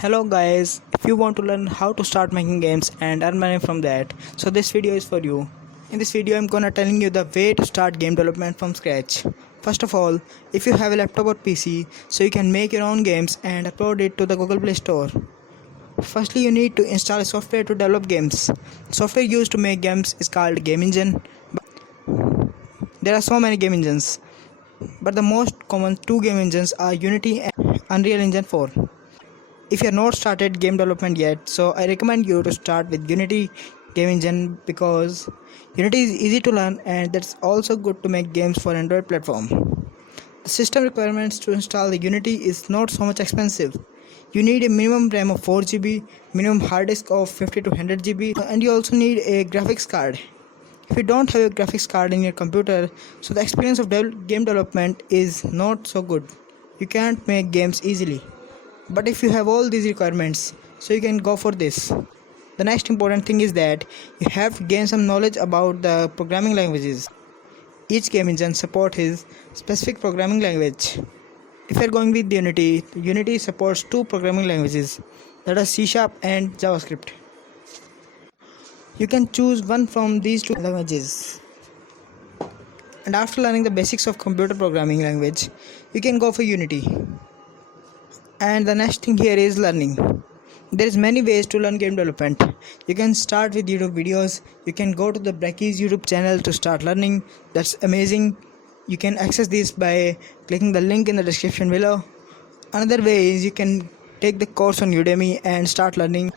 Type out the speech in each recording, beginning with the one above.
Hello guys, if you want to learn how to start making games and earn money from that, so this video is for you. In this video I'm gonna telling you the way to start game development from scratch. First of all, if you have a laptop or PC, so you can make your own games and upload it to the Google Play Store. Firstly, you need to install a software to develop games. Software used to make games is called game engine. There are so many game engines, but the most common two game engines are Unity and Unreal Engine 4. If you have not started game development yet, so I recommend you to start with Unity game engine because Unity is easy to learn and that's also good to make games for Android platform. The system requirements to install the Unity is not so much expensive. You need a minimum RAM of 4 GB, minimum hard disk of 50 to 100 GB, and you also need a graphics card. If you don't have a graphics card in your computer, so the experience of game development is not so good. You can't make games easily. But if you have all these requirements, so you can go for this. The next important thing is that you have to gain some knowledge about the programming languages. Each game engine supports his specific programming language. If you are going with Unity, Unity supports two programming languages, that are C# and JavaScript. You can choose one from these two languages. And after learning the basics of computer programming language, you can go for Unity. And the next thing here is learning. There is many ways to learn game development. You can start with YouTube videos. You can go to the Brackeys YouTube channel to start learning. That's amazing. You can access this by clicking the link in the description below. Another way is you can take the course on Udemy and start learning.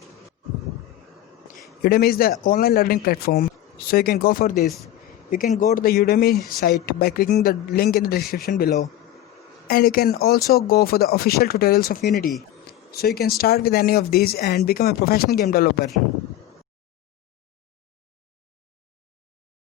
Udemy is the online learning platform, so you can go for this. You can go to the Udemy site by clicking the link in the description below. And you can also go for the official tutorials of Unity. So you can start with any of these and become a professional game developer.